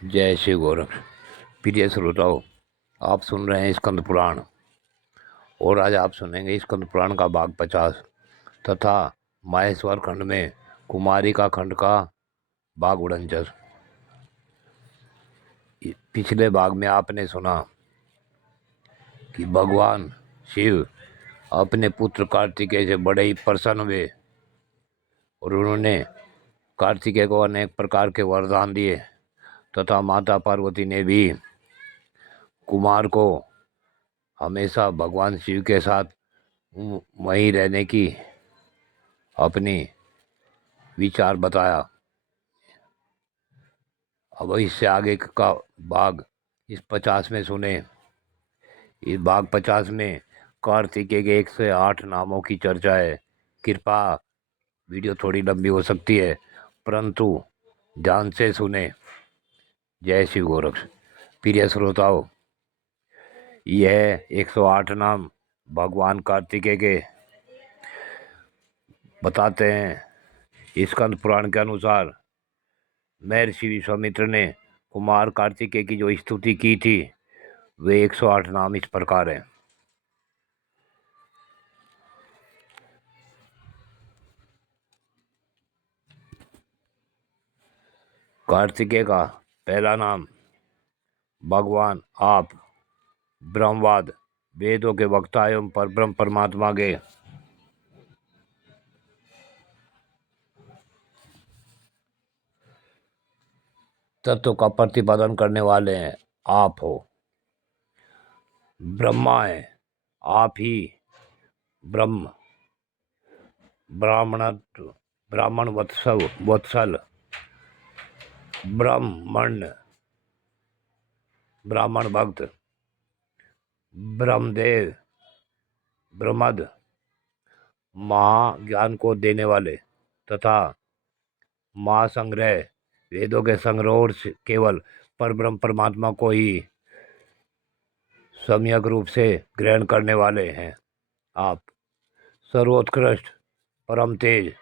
जय श्री गोरख। प्रिय श्रोताओं, आप सुन रहे हैं स्कंद पुराण और आज आप सुनेंगे स्कंद पुराण का भाग 50 तथा माहेश्वर खंड में कुमारी का खंड का भाग उड़नचर। पिछले भाग में आपने सुना कि भगवान शिव अपने पुत्र कार्तिकेय से बड़े ही प्रसन्न हुए और उन्होंने कार्तिकेय को अनेक प्रकार के वरदान दिए तथा माता पार्वती ने भी कुमार को हमेशा भगवान शिव के साथ वहीं रहने की अपनी विचार बताया। अब इससे आगे का भाग इस 50 में सुने। इस भाग 50 में कार्तिकेय के 108 नामों की चर्चा है। कृपा वीडियो थोड़ी लंबी हो सकती है परंतु ध्यान से सुने। जय शिव गोरक्ष। प्रिय श्रोताओं, यह 108 नाम भगवान कार्तिकेय के बताते हैं। स्कंद पुराण के अनुसार महर्षि विश्वामित्र ने कुमार कार्तिकेय की जो स्तुति की थी वे 108 नाम इस प्रकार हैं। कार्तिकेय का पहला नाम भगवान आप, ब्रह्मवाद, वेदों के वक्ता एवं परब्रह्म परमात्मा के तत्व का प्रतिपादन करने वाले हैं, आप हो। ब्रह्मा है, आप ही ब्रह्म, ब्राह्मण वत्सल, ब्राह्मण ब्राह्मण भक्त, ब्रह्मदेव, ब्रह्मद, महाज्ञान को देने वाले तथा महासंग्रह, वेदों के संग्रह और केवल परब्रह्म परमात्मा को ही सम्यक रूप से ग्रहण करने वाले हैं आप। सर्वोत्कृष्ट, परम तेज,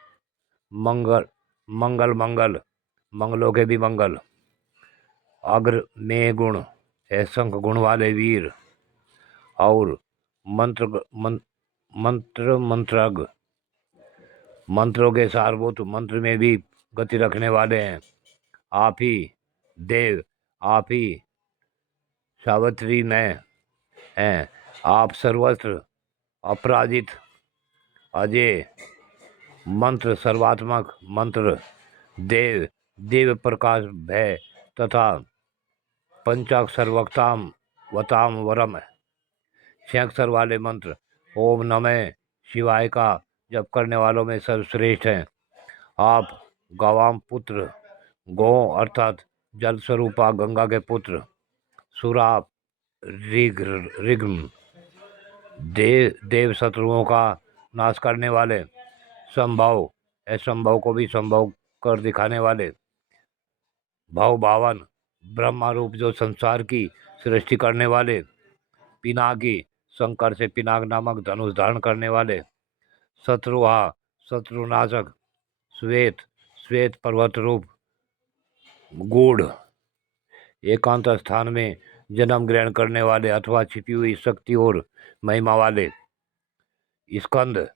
मंगलों के भी मंगल, अग्र में गुण है, शंख गुण वाले वीर और मंत्रज्ञ, मंत्रों के सारभूत, मंत्र में भी गति रखने वाले हैं आप ही। देव, आप ही सावित्री में हैं, आप सर्वत्र अपराजित, अजय, मंत्र सर्वात्मक, मंत्र देव, देव प्रकाश भय तथा पंचाक्षर वताम वरम, 6 अक्षर वाले मंत्र ओम नमः शिवाय का जप करने वालों में सर्वश्रेष्ठ हैं आप। गवाम पुत्र, गौ अर्थात जल स्वरूपा गंगा के पुत्र, सुराप, ऋग्म, देव शत्रुओं का नाश करने वाले, संभव, असंभव को भी संभव कर दिखाने वाले, भावन, ब्रह्मा रूप जो संसार की सृष्टि करने वाले, पिनाकी, शंकर से पिनाक नामक धनुष धारण करने वाले, शत्रुहा, शत्रुनाशक, श्वेत पर्वत रूप, गूढ़, एकांत स्थान में जन्म ग्रहण करने वाले अथवा छिपी हुई शक्ति और महिमा वाले, स्कंद,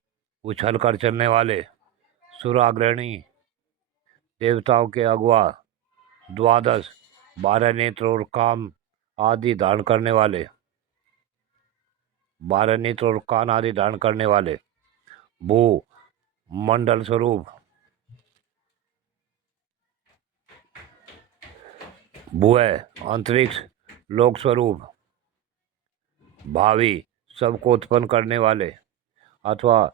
उछल कर चलने वाले, सुराग्रणी, देवताओं के अगुआ, द्वादश, 12 नेत्र और काम आदि धारण करने वाले, 12 नेत्र और कान आदि धारण करने वाले, भू मंडल स्वरूप, भूय अंतरिक्ष लोक स्वरूप, भावी सबको उत्पन्न करने वाले अथवा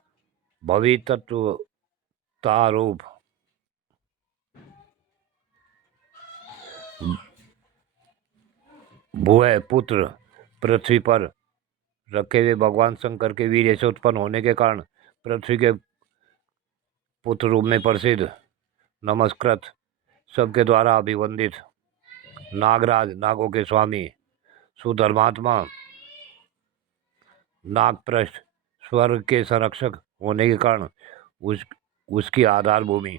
भवि तत्वता रूप, भूय पुत्र, पृथ्वी पर रखे हुए भगवान शंकर के वीर्य से उत्पन्न होने के कारण पृथ्वी के पुत्र रूप में प्रसिद्ध, नमस्कृत, सबके द्वारा अभिवंदित, नागराज, नागों के स्वामी, सुधर्मात्मा, नागपृष्ठ, स्वर्ग के संरक्षक होने के कारण उसकी आधार भूमि,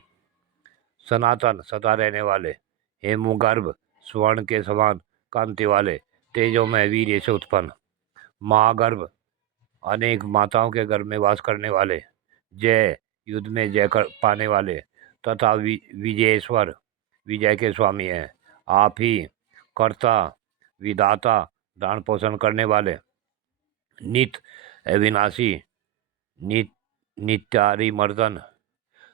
सनातन, सदा रहने वाले, हेमु गर्भ, स्वर्ण के समान कांति वाले, तेजोमय वीर्य से उत्पन्न, महागर्भ, अनेक माताओं के गर्भ में वास करने वाले, जय, युद्ध में जय कर पाने वाले तथा विजयेश्वर, विजय के स्वामी हैं। आप ही कर्ता, विधाता, दान पोषण करने वाले, नित्य अविनाशी, नित्यारी मर्दन,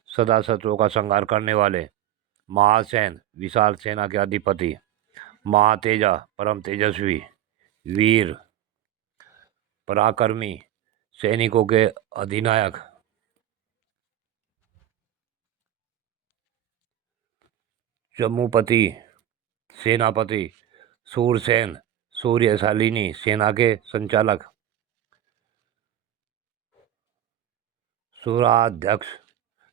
सदा शत्रुओं का संहार करने वाले, महासैन, विशाल सेना के अधिपति, महातेजा, परम तेजस्वी, वीर, पराक्रमी, सैनिकों के अधिनायक, जम्मूपति, सेनापति, सूरसेन, सूर्यशालिनी, सेना के संचालक, सुराध्यक्ष,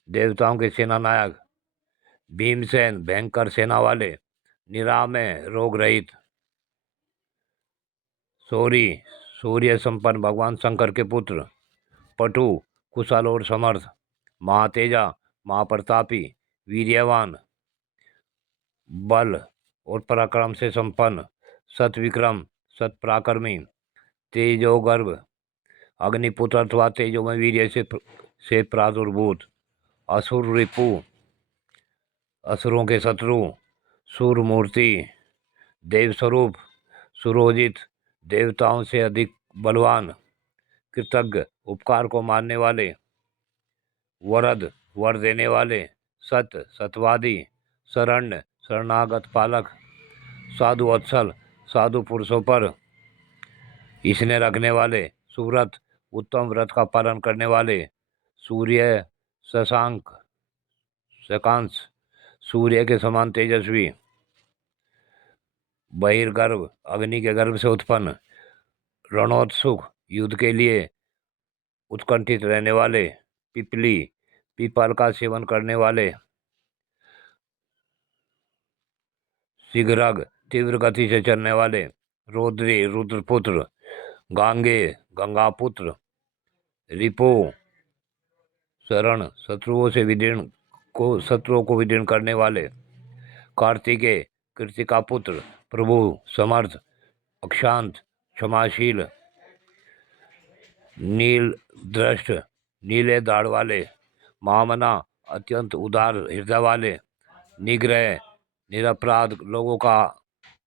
देवताओं के सेना नायक, भीमसेन, भयंकर सेना वाले, निरामय, रोग रहित, सूरी, सूर्य संपन्न, भगवान शंकर के पुत्र, पटु, कुशल और समर्थ, महातेजा, महाप्रतापी, वीर्यवान, बल और पराक्रम से संपन्न, सतविक्रम, सतपराक्रमी, तेजोगर्भ, अग्निपुत्र अथवा तेजोमय वीर्य से प्रादुर्भूत, असुर रिपु, असुरों के शत्रु, सूरमूर्ति, देवस्वरूप, सुरोजित, देवताओं से अधिक बलवान, कृतज्ञ, उपकार को मानने वाले, वरद, वर देने वाले, सत्य, सत्यवादी, शरण्य, शरणागत पालक, साधु वत्सल, साधु पुरुषों पर इसने रखने वाले, सुव्रत, उत्तम व्रत का पालन करने वाले, सूर्य शशांक, शकांश, सूर्य के समान तेजस्वी, बहिर्गर्भ, अग्नि के गर्भ से उत्पन्न, रणोत्सुक, युद्ध के लिए उत्कंठित रहने वाले, पिपली, पीपल का सेवन करने वाले, शीघ्रग, तीव्र गति से चलने वाले, रौद्री, रुद्रपुत्र, गांगे, गंगापुत्र, रिपो, शरण, शत्रुओं को विदीर्ण करने वाले, कार्तिकेय, कृतिका पुत्र, प्रभु, समर्थ, अक्षांत, क्षमाशील, नील दृष्ट, नीले दाढ़ वाले, महामना, अत्यंत उदार हृदय वाले, निग्रह, निरपराध लोगों का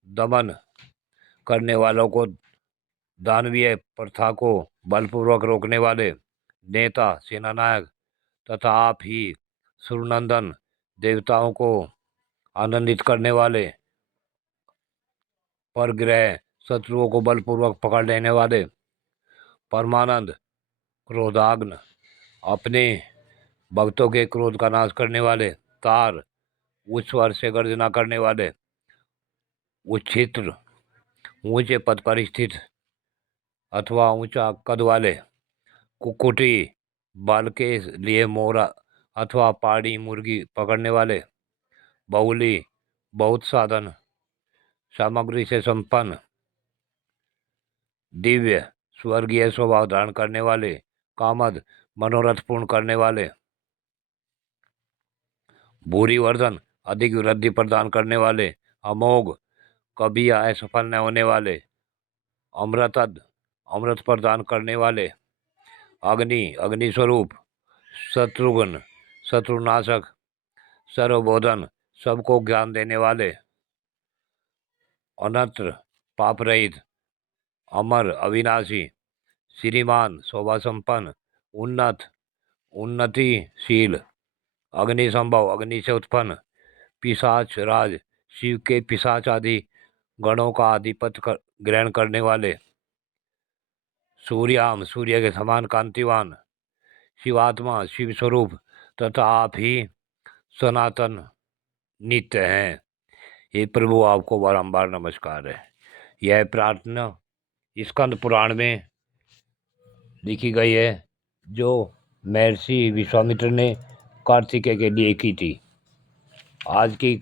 दमन करने वालों को, दानवीय प्रथा को बलपूर्वक रोकने वाले, नेता, सेनानायक तथा आप ही सूर्यनंदन, देवताओं को आनंदित करने वाले, परग्रह, शत्रुओं को बलपूर्वक पकड़ लेने वाले, परमानंद, क्रोधाग्न, अपने भक्तों के क्रोध का नाश करने वाले, तार, उच्च स्वर से गर्जना करने वाले, उच्छित्र, ऊंचे पद पर स्थित अथवा ऊंचा कद वाले, कुक्कुटी, बाल के लिए मोरा अथवा पहाड़ी मुर्गी पकड़ने वाले, बहुली, बहुत साधन सामग्री से संपन्न, दिव्य, स्वर्गीय स्वभाव धारण करने वाले, कामद, मनोरथ पूर्ण करने वाले, भूरी वर्धन, अधिक वृद्धि प्रदान करने वाले, अमोघ, कभी असफल न होने वाले, अमृतद, अमृत प्रदान करने वाले, अग्नि, अग्निस्वरूप, शत्रुघ्न, शत्रुनाशक, सर्वबोधन, सबको ज्ञान देने वाले, अनत्र, पाप रहित, अमर, अविनाशी, श्रीमान, शोभा संपन्न, उन्नत, उन्नतिशील, अग्नि संभव, अग्नि से उत्पन्न, पिशाच राज, शिव के पिशाच आदि गणों का आधिपत्य ग्रहण करने वाले, सूर्याम, सूर्य के समान कांतिवान, शिवात्मा, शिव स्वरूप तथा आप ही सनातन नित्य हैं। हे प्रभु, आपको बारंबार नमस्कार है। यह प्रार्थना स्कंद पुराण में लिखी गई है, जो महर्षि विश्वामित्र ने कार्तिकेय के लिए की थी। आज की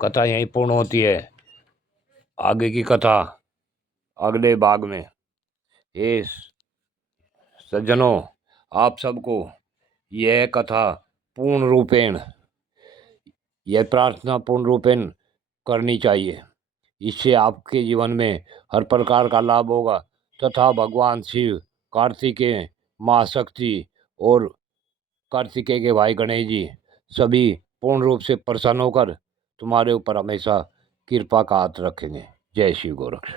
कथा यहीं पूर्ण होती है। आगे की कथा अगले भाग में। हे सज्जनों, आप सबको यह कथा पूर्ण रूपेण, यह प्रार्थना पूर्ण रूपेण करनी चाहिए। इससे आपके जीवन में हर प्रकार का लाभ होगा तथा भगवान शिव, कार्तिकेय, माँ शक्ति और कार्तिकेय के भाई गणेश जी सभी पूर्ण रूप से प्रसन्न होकर तुम्हारे ऊपर हमेशा कृपा का हाथ रखेंगे। जय शिव गोरक्ष।